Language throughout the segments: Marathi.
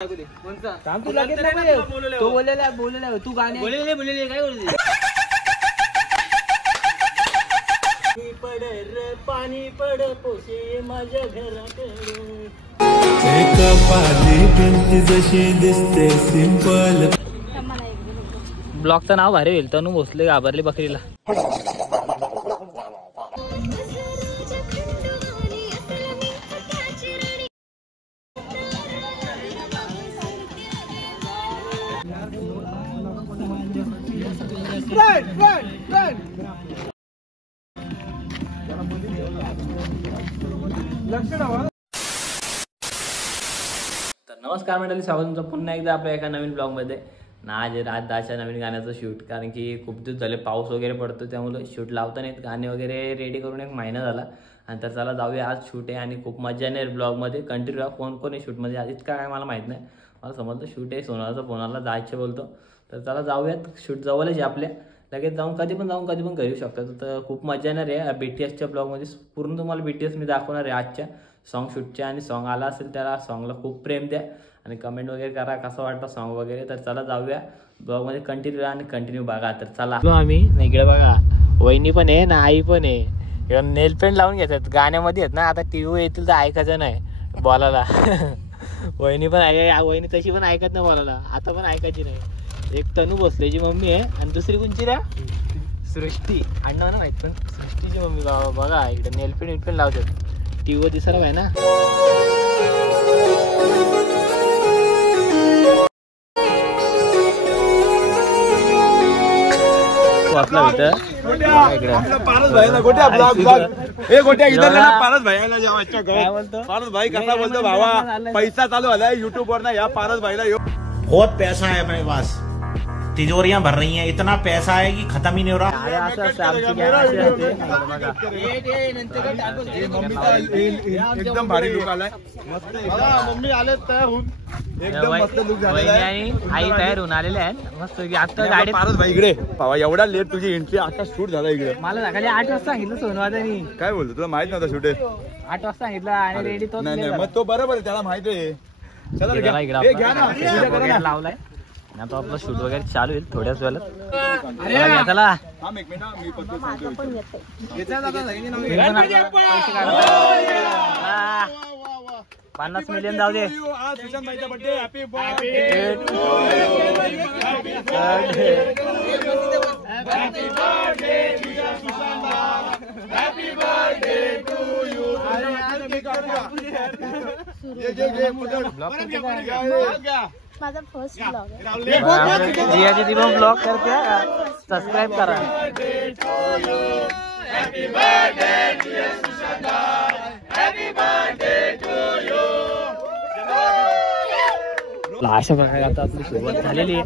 तू लगेच तो बोललेला तू गाणे बोललेले काय बोलले पड रे पाणी पड पोसे माझ्या घराकडे एक पाली भिंती जशी दिसते सिंपल. ब्लॉगचं नाव भारी होईल. तनू भोसले घाबरली बकरीला. तर नमस्कार मंडळी, स्वागत तुमचं पुन्हा एकदा आपल्या एका नवीन ब्लॉग मध्ये. आज दाच्या नवीन गाण्याचं शूट, कारण की खूप दिवस झाले पाऊस वगैरे पडतो त्यामुळे शूट लावता नाहीत. गाणे वगैरे रेडी करून एक महिना झाला आणि तर चला जाऊया. आज शूट आहे आणि खूप मजा येणार ब्लॉगमध्ये. कंटिन्यू कोण आहे शूटमध्ये आज इतका काय मला माहीत नाही. मला समजलं शूट आहे, सोनाचा फोनाला जायचं बोलतो. तर चला जाऊयात. शूट जवळच आहे आपल्या, लगेच जाऊन कधी पण करू शकतो. तर खूप मजा येणार आहे. BTSच्या ब्लॉगमध्ये पूर्ण तुम्हाला BTS मी दाखवणार आहे आजच्या सॉन्ग शूटच्या. आणि सॉन्ग आला असेल त्याला सॉन्गला खूप प्रेम द्या आणि कमेंट वगैरे करा कसं वाटतं सॉन्ग वगैरे. तर चला जाऊया ब्लॉगमध्ये, कंटिन्यू आणि कंटिन्यू बघा. तर चला आम्ही इकडे बघा, वहिनी पण आहे ना आई पण आहे. नेल पेंट लावून घेतात गाण्यामध्ये आहेत ना. आता TV येतील तर ऐकायचं नाही बोलायला. वहिनी पण वहिनी तशी पण ऐकत नाही बोलायला, आता पण ऐकायची नाही. एक तनू भोसलेची मम्मी आहे आणि दुसरी कोणची रे सृष्टी, आडनाव ना माहित पण सृष्टीची मम्मी. बाबा बघा इकडे नेलपेंट लावतात. TV दिसायला पाहिजे ना. पारस भाई कसा बोलतो भावा, पैसा चालू झालाय युट्यूब वर ना. या पारस भाईला बहुत पैसा है मेरे पास, तिजोरियां भर रही हैं, इतना पैसा है कि खत्म ही नहीं हो रहा. एकदम भारी लुक आलाय. मम्मी आले तयार होऊन, एकदम मस्त लुक झालेला आहे. आई तयार होऊन आलेले आहेत मस्त. आता गाडी पारस भाई इकडे भावा, एवढा लेट तुझी एंट्री, आता शूट झाला इकडे. मला सकाळी 8 वाजता सांगितलं सोनवादानी. काय बोलतो, तुला माहित नव्हता शूट आहे? 8 वाजता सांगितलं आणि रेडी तो. नाही मग तो बरोबर आहे, त्याला माहिती आहे. चला लावलाय आता आपलं शूट वगैरे चालू होईल थोड्याच वेळात. चला 50 मिलियन जाऊ दे. सुशांत भाईचा birthday. Happy birthday to you. माझा फर्स्ट ब्लॉग आहे. जियाची ती पण ब्लॉग करते, सबस्क्राईब करा. Happy birthday dear Sushant, happy birthday to you. अशा प्रकारे आता आपली सुरुवात झालेली आहे.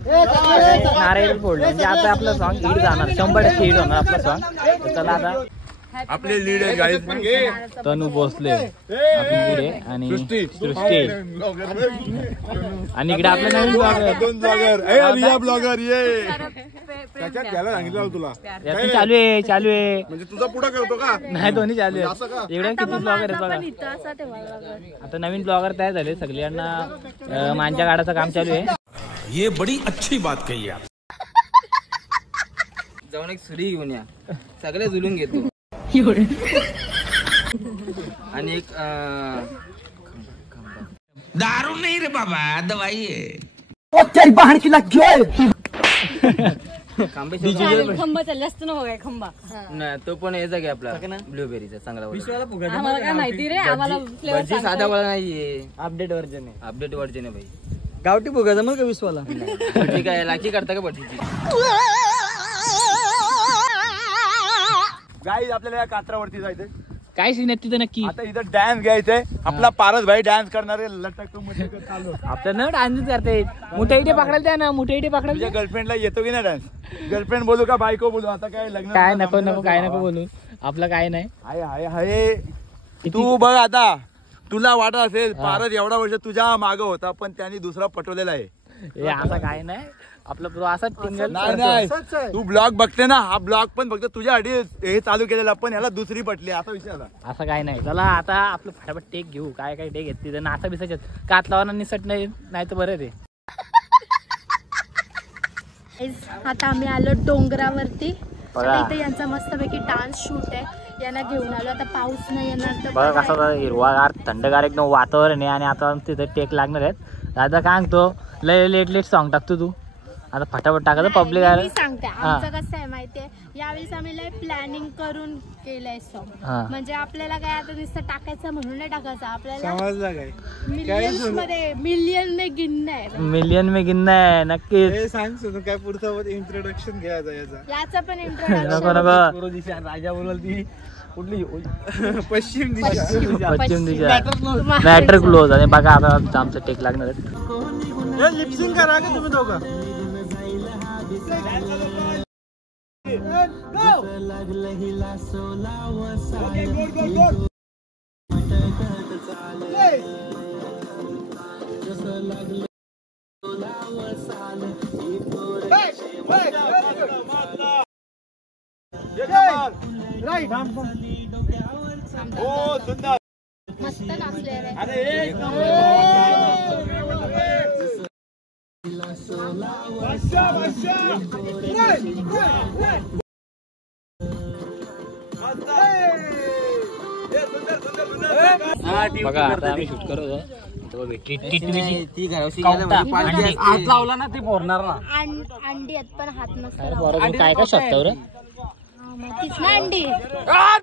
नारळ फोडलं म्हणजे आता आपलं सॉन्ग हिट जाणार, 100% हिट होणार आपलं सॉन्ग. चला आता आपले लीड आहे गाईज, तनू भोसले आपली लीड आहे आणि सृष्टी आणि इकडे आपलं नवीन ब्लॉगर ये त्याच्यात घ्यायला सांगितलं तुला. चालू आहे म्हणजे तुझा पुढं करतो का? नाही, दोन्ही चालू आहे. इकडे किती ब्लॉगर आहेत बघा. आता नवीन ब्लॉगर तयार झाले सगळ्यांना. मांजा गाडाचं काम चालू आहे. ये बड़ी अच्छी बात कही आप. जाऊन एक सुरी घेऊन या, सगळे झुलून घेतो. आणि एक दारू नहीं रे बाबा, दवाई है. खंबा चालला असतो ना बघा, खंबा नाही तो पण याचा घे आपला ब्लूबेरीचा चांगला. आम्हाला काय माहिती रे, आम्हाला भजी साधा वाला नाहीये, अपडेट वर्जन आहे भाई. गावठी भुगा मग का विश्वाला ठीक आहे. लाकी करता का भजीची? गाईज आपल्याला या कात्रावरती जायचंय. काय सीन आहे तिथं नक्की? आता इथं डान्स घ्यायचंय. आपला पारस भाई डान्स करणारे लटक चालू. आपल्याला डान्स करते. मोठ्या इथे पकडायला द्या ना, मोठ्या इथे पकडायला. तुझ्या गर्लफ्रेंडला येतो की नाही डान्स? गर्लफ्रेंड बोलू का बायको बोलू? आता काय लग्न काय नको काय नको बोलू, आपलं काय नाही. हाय तू बघ आता, तुला वाटत असेल पारस एवढा वर्ष तुझ्या मागं होता पण त्यांनी दुसरा पटवलेला आहे. हे असं काय नाही आपलं ब्रो असा टिंगल नाही नाही तू ब्लॉग बघते ना हा ब्लॉग पण बघतो तुझ्यासाठी हे चालू केलेलं पण याला दुसरी पटली असा विषय आला. असं काय नाही. चला आता आपलं फटाफट टेक घेऊ. काय काय टेक घेतली तर नाचा बिसायच्यात कात लावणार निसट नाही नाही तर बरं रे. आता आम्ही आलो डोंगरावरती. बघा. इथे यांचा मस्तपैकी डान्स शूट आहे. यांना घेऊन आलो. आता पाऊस नाही येणार तर बघा कसं हिरवागार थंडगार एकदम वातावरण आहे आणि आता तिथे टेक लागणार आहेत. दादा काय सांगतो लय लेट लेट सॉंग टाकतो तू आता फटाफट टाकायचं पब्लिक मी सांगते आमचं कसं आहे माहितीये यावेळेस आम्ही लय प्लॅनिंग करून केलंय सॉंग. म्हणजे आपल्याला काय आता नुसतं टाकायचं म्हणून नाही टाकायचं आपल्याला मिलियन्स मध्ये मिलियन में गिनना आहे नक्कीच. सांग सुनू काय पुढचं इंट्रोडक्शन घ्यायचं याचा पण इंट्रोडक्शन नको नको राजा बोलाल ती कुठली पश्चिम दिशा मॅटर क्लोज. आणि बघा आता आमचं टेक लागणार आहेत. लिपसिंग करा का तुम्ही दोघं मस्त नाचले रे. बघा आता आम्ही शूट करत होतो ती घराशी हात लावला ना ते पोरणार ना. अंडी आहेत पण हात नसतो. काय काय शकतो रे तीच ना अंडी.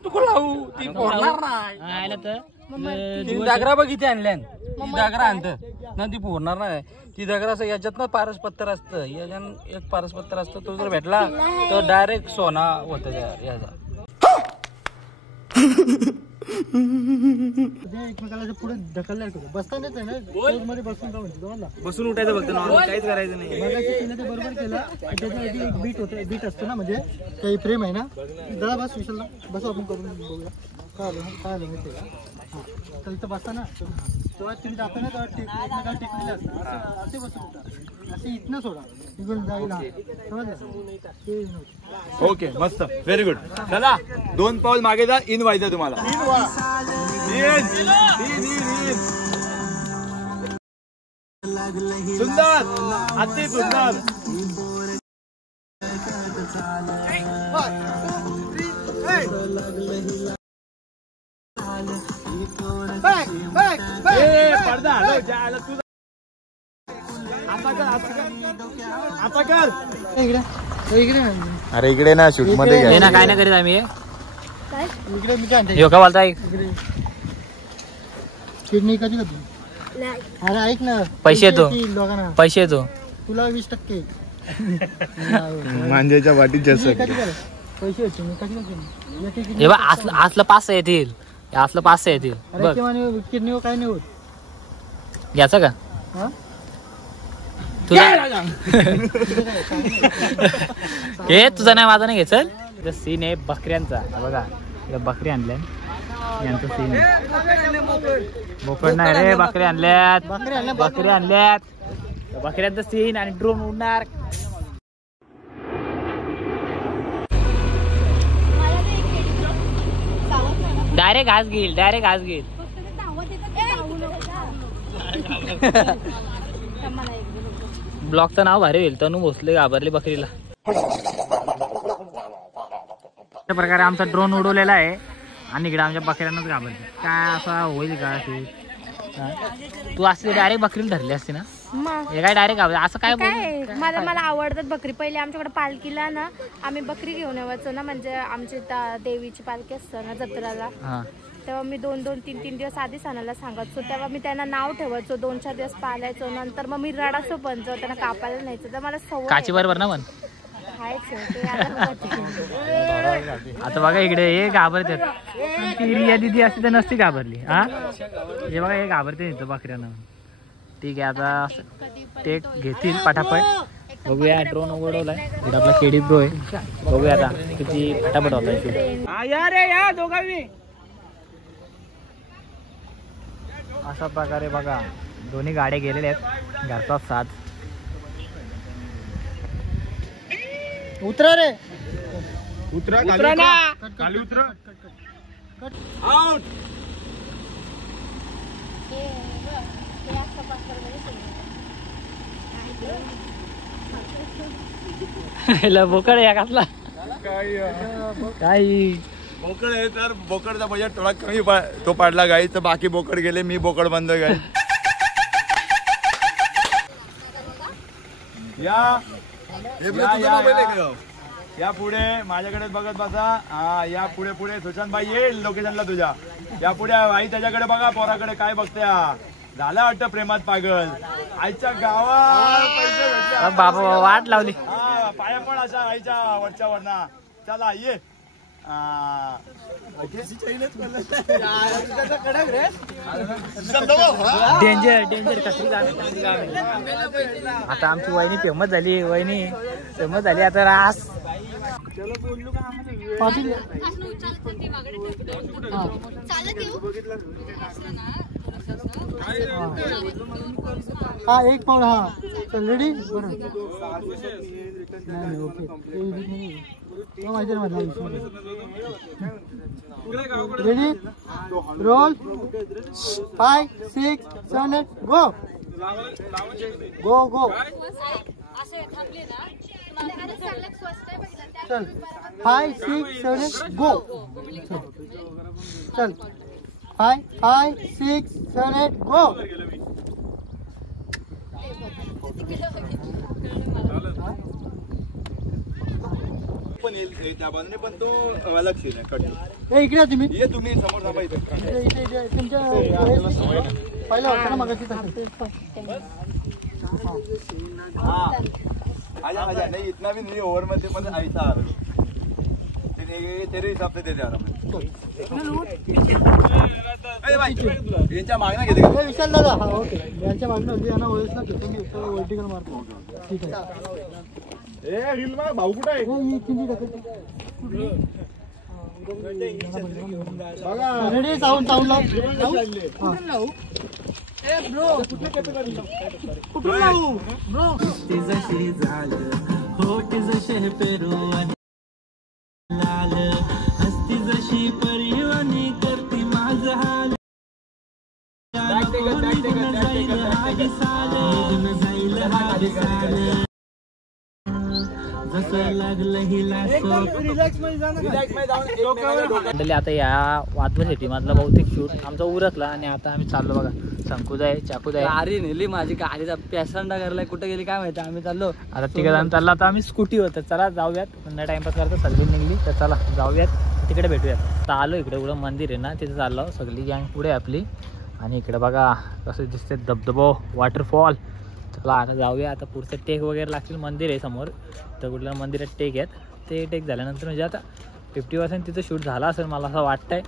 तू लावू ती पोरणार नाही. तर दागरा बघ इथे आणल्यान ती दागरा आणत ना ती पोरणार नाही. ती दागरा असं याच्यात ना पारसपत्र असतं याच्यात एक पारसपत्र असतं तो जर भेटला तर डायरेक्ट सोना होत याचा. एकमेकाला पुढे ढकलल्या बसतानाच आहे ना बसून उठायचं फक्त नॉर्मल काहीच करायचं नाही. बरोबर केलं त्याच्यासाठी एक बीट होते बीट असतो ना म्हणजे काही प्रेम आहे ना जरा बस विशालला बस आपण करून बघूया काय आलं माहिती का हां तर इथं बसता ना तेव्हा तुम्ही जाता ना तेव्हा एकमेकाला टेकलेलं असतं असे बसून होता असे इथनं सोडा इकडून जाईल ओके मस्त व्हेरी गुड. चला 2 पाऊल मागे जा इन व्हायचं तुम्हाला. सुंदर अति सुंदर. पडदा आता कर अरे इकडे ना शूट मध्ये ना काय नाही करीत आम्ही इकडे मी काय यो का बोलताय किडनी कधी कधी अरे ऐक ना पैसे येतो दोघांना पैसे येतो तुला 20% मांजाच्या वाटीत जास्त पैसे येतो मी कधी हे बघ असलं 500 येतील असलं 500 येतील बघ. किडनी काय नाही होत घ्यायचं का हा हे तुझा नाही माझा नाही घे. चल सीन आहे बकऱ्यांचा बघा बकरी आणल्या यांचं सीन आहे. बोकड नाही रे बकरी आणल्यात बकरी आणल्यात बकऱ्यांचा सीन आणि ड्रोन उडणार. डायरेक्ट घास घेईल ब्लॉगचं नाव भारी होईल. तनू भोसले घाबरली बकरीला. अशा प्रकारे आमचा ड्रोन उडवलेला आहे आणि इकडे आमच्या बकऱ्यांनाच घाबरली. काय असं होईल का तू असं डायरेक्ट बकरीला धरली असते ना हे काय डायरेक्ट असं काय मला आवडतात बकरी. पहिले आमच्याकडे पालखीला ना आम्ही बकरी घेऊन यायचो ना म्हणजे आमची देवीची पालखी असतं ना जत्रेला तेव्हा मी 2-3 दिवस आधी सणाला सांगायचो. तेव्हा मी त्यांना नाव ठेवायचो 2-4 दिवस पालायचो. नंतर मग मी रडाचो पण त्यांना कापायला न्यायचं तर मला सवय काची बरोबर ना पण आता बघा इकडे हे घाबरतात. रिया दिदी असते तर नसती घाबरली. हा हे बघा हे घाबरते बकऱ्यांना. ठीक आहे आता टेक घेतील पटापट. बघूया ड्रोन उघडवलाय इकडे आपला केडी ब्रो आहे. बघूया आता किती फटाफट होता. दोघांनी अशा प्रकारे बघा दोन्ही गाड्या गेलेल्या आहेत घरचा साथ उतरा रे. उतरा ना. खाली उतरा. आउट. बोकड या कसला काही बोकड आहे तर बोकडचा बजेट थोडा कमी तो पाडला गाई तर बाकी बोकड गेले. मी बोकड बंद गाई. या पुढे माझ्याकडे बघत बसा. हा या पुढे पुढे सुशांत भाई येईल लोकेशनला तुझ्या. या पुढे आई त्याच्याकडे बघा पोराकडे काय बघते. झाला वाटतं प्रेमात पागल. आईच्या गावात पैसे भेटले. बाबा वाट लावली. हा पाया पण अशा आईच्या वरच्या वरना. चला ये. डेंजर डेंजर कचरी आता आमची वहिनी फेमस झाली. वहिनी फेमस झाली आता रास. हा एक पाऊल. हा चल रेडी. बरं नाही ओके. रेडी रोल 5 6 7 8 गो गो गो. चल 5 6 7 8 गो. चल 5 6 7 8 गो. पण येईल त्या बाजूने पण तो लक्ष नाही कट. ए इकडे तुम्ही. ये तुम्ही समोर थांबा इथे. इथे तुमच्या पहिला होता ना मगाशी आजा नहीं इतना भी नहीं ओवर में मतलब ऐसा आ रहा तेरे हिसाब से दे दे आराम. यांच्या मागण्या घेते का? विशाल दादा. हा ओके. यांच्या मागणं होती यांना ओळखला घेतो मी. वर्टिकल मारतो. ठीक आहे. ए रील मा भाऊ कुठे आहे? रेडी साऊंड साऊंड लाव. ए ब्रो कुठून लावू ब्रो. आता या वादळ सिटी मधला बहुतेक शूट आमचा उरकला आणि आता आम्ही चाललो बघा. शंकुदा आहे चाकूदा आहे. गाडी नेली माझी. गाडीचा पॅसंडा करायला कुठे गेली काय माहिती. आम्ही चाललो आता तिकडे जाऊन चालला. आता आम्ही स्कूटी होतं. चला जाऊयात. पुन्हा टाइमपास करतो. सगळी निघली तर चला जाऊयात तिकडे भेटूयात. आता आलो इकडे. एवढं मंदिर आहे ना तिथे चाललो. सगळी गँग पुढे आपली. आणि इकडे बघा कसं दिसते धबधबो वॉटरफॉल. चला आता जाऊया. आता पुढचं टेक वगैरे लागतील. मंदिर आहे समोर तर कुठल्या मंदिरात टेक आहेत. ते टेक झाल्यानंतर म्हणजे आता 50% तिथं शूट झाला असेल मला असं वाटतंय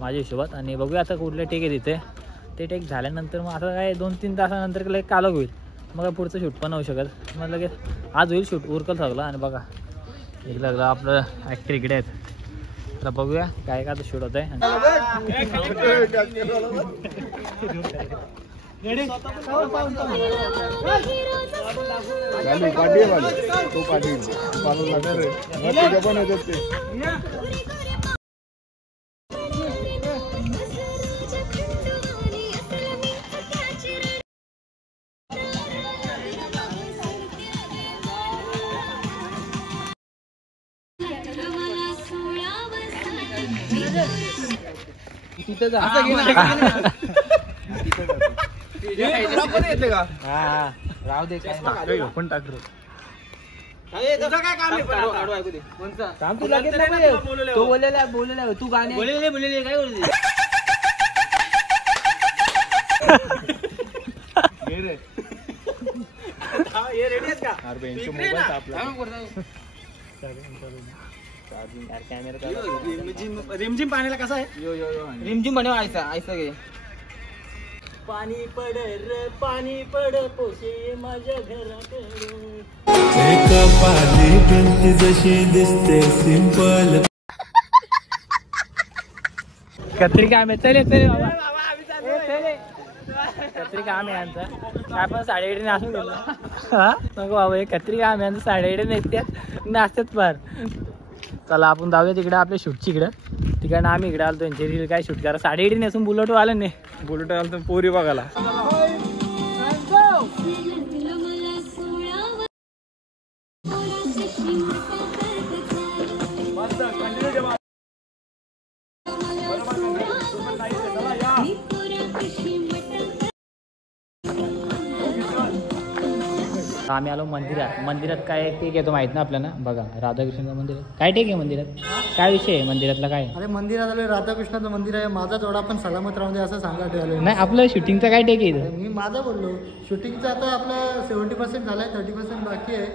माझ्या हिशोबात. आणि बघूया आता कुठले टेक आहे तिथे. ते टेक झाल्यानंतर मग आता काय 2-3 तासानंतर एक कालक होईल. मग पुढचं शूट पण होऊ शकत. मग लगेच आज होईल शूट. उरकल सगळं. आणि बघा इकडे लागलं आपलं ॲक्टर इकडे आहेत. तर बघूया काय काय शूट होत आहे. तिथे जा. राहू दे काय पण टाकलो. काम तू लगेच नाही. तो बोललेला तू गाणे बोललेले काय बोलते. रिमझिम पाण्याला कसा आहे. रिमझिम बनवायचा ऐसा घे. पाणी पड रे पाणी पड पोशे माझ्या घराकडे. एका पाणी भिंती जशी दिसते सिंपल. कत्री काय चले चले बाबा. कत्री काम आहे यांचं. काय पण साडेआठने नाचून गेलो. हा नको बाबा, हे कत्री काम आहे यांचं. साडेआठने नेसतात नाचतात फार. चला आपण जाऊया तिकडे आपल्या शूटची इकडं. तिकडनं आम्ही इकडे आलो त्यांची रील काय शूट करा. साडेआठने नेसून बुलेट आलं नाही. बुलेट आलं तर पोरी बघायला. आम्ही आलो मंदिरात. मंदिरात काय टेक येतो माहित ना आपल्याला. बघा राधाकृष्णाचं मंदिर. काय टेक आहे मंदिरात? काय विषय आहे मंदिरातला? काय अरे मंदिरात आलो, राधाकृष्णाचं मंदिर आहे. माझा जोडा पण सलामत राहून दे असं सांगायला आलो. नाही, आपलं शूटिंगचं काय टेक आहे? मी माझं बोललो. शूटिंगचं आता आपलं 70% झालं आहे, 30% बाकी आहे.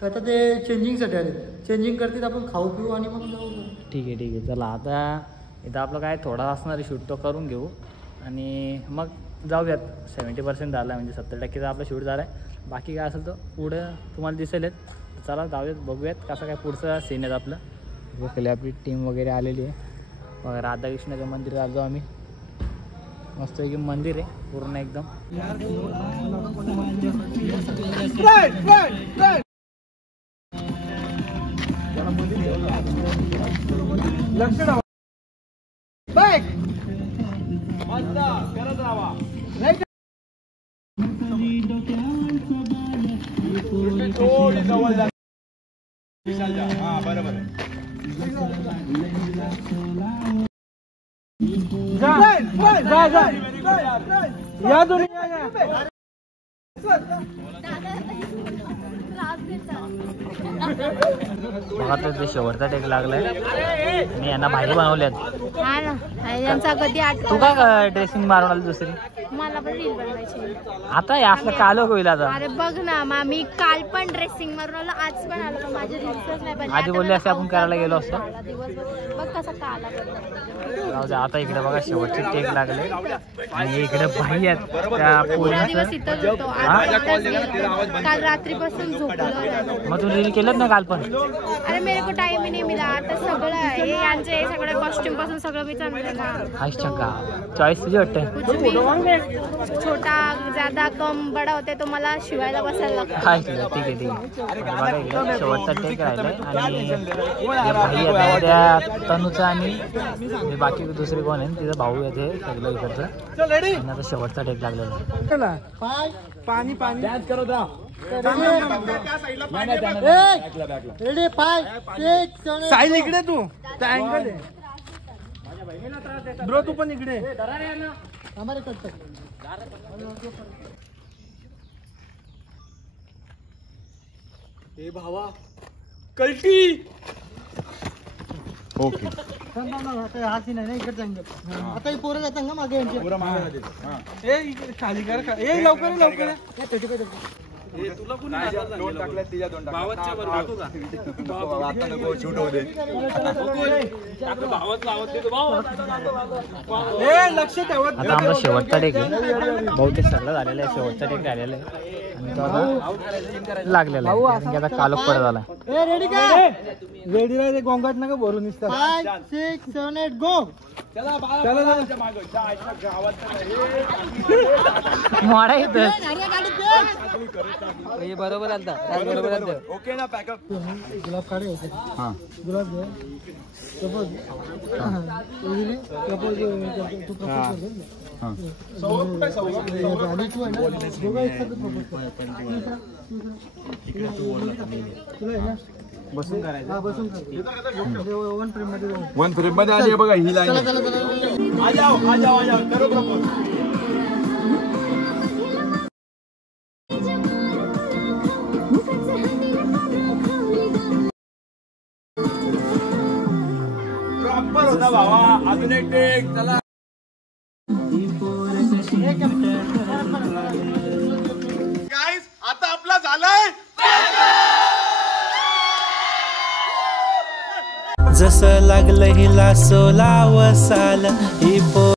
तर आता ते चेंजिंगसाठी आले. चेंजिंग करतील, आपण खाऊ पिऊ आणि मग जाऊ. ठीक आहे. चला आता इथं आपलं काय थोडा असणार शूट तो करून घेऊ आणि मग जाऊयात. 70% झालं आहे, म्हणजे 70% आपलं शूट झालं आहे. बाकी काय असेल तर पुढं तुम्हाला दिसेल. चला जाऊयात, बघूयात कसं काय पुढचं सीन आहे आपलं. बघले आपली टीम वगैरे आलेली आहे. बघा राधाकृष्णाच्या मंदिरात आलो आम्ही. मस्तपैकी मंदिर आहे पूर्ण एकदम. या दोन्ही बघा तर ते शेवटचा टेक लागलाय आणि यांना भाजी बनवल्यात. हा ना, यांचा कधी तू काय ड्रेसिंग मारून आली दुसरी? मला पण रील बनवायची. आता हे असलं काल होईल आता. अरे बघ ना, मी काल पण ड्रेसिंग मारून आलो, आज पण आलो, पण माझे रील्सच नाही बनले. आधी बोलले असते आपण करायला गेलो असतो. दिवसभर बघ कसा काला पडला. आता इकडे बघा शेवटचे टेक लागले आणि इकडे भाई आहेत त्या पूर्ण दिवस इथंच होतो. काल रात्रीपासून झोपलो. मग तू रील केलं ना काल पण? अरे मेरे को टाइम ही नहीं मिला. आता सगळं हे यांचे सगळे कॉस्ट्युम पासून सगळं मी चांगलं ना. अच्छा का चॉईस तुझी वाटते? कुछ भी छोटा ज्यादा कम बडा होते तो मला शिवायला बसायला लागतो. ठीक आहे. बघा इकडे शेवटचा टेक राहिलाय आणि जे भाई आहेत त्या तनूचा आणि बाकी दुसरे कोण आहे तिचा भाऊ आहे ते सगळं इकडचं. आणि आता शेवटचा टेक लागलेला. पाणी पाणी करत राहा. साहिल इकडे तू त्या अँगल आहे ब्रो. तू पण इकडे. ए भावा कल्टी. ओके हाती नाही ना इकडे अँगल. आता पोरं जातात ना मागे यांचे. खाली कर. लवकर तुला दोन टाकल्या तिच्या दोन आता नको शूट होते. लक्ष ठेवत. आता आमचा शेवटचा टेक आहे. बहुतेक सगळं झालेलं आहे. शेवटचा टेक राहिलेला आहे आणि तो आता लागलेला आहे. आता कालोख पडत झाला. रेडी काय? रेडी राहिले. गोंगाट नका भरून निसतात. 5, 6, 7, 8 गो. मोडा येतं. बरोबर आलता. बरोबर आलता. ओके ना पॅकअप. गुलाब काढे. हां गुलाब दे. सपोज तू प्रपोज कर. हां झाली तू आहे ना. दोघं एकसारखं प्रपोज कर. बसून करायचं. हा बसून कर. वन फ्रेम मध्ये. वन फ्रेम मध्ये आली बघा ही लाईन. आ जाओ करो प्रपोज. प्रॉपर होता भावा. अजून एक टेक. चला गाईस आता आपला झालाय. जसं लागलं हिला सोलावं साल ही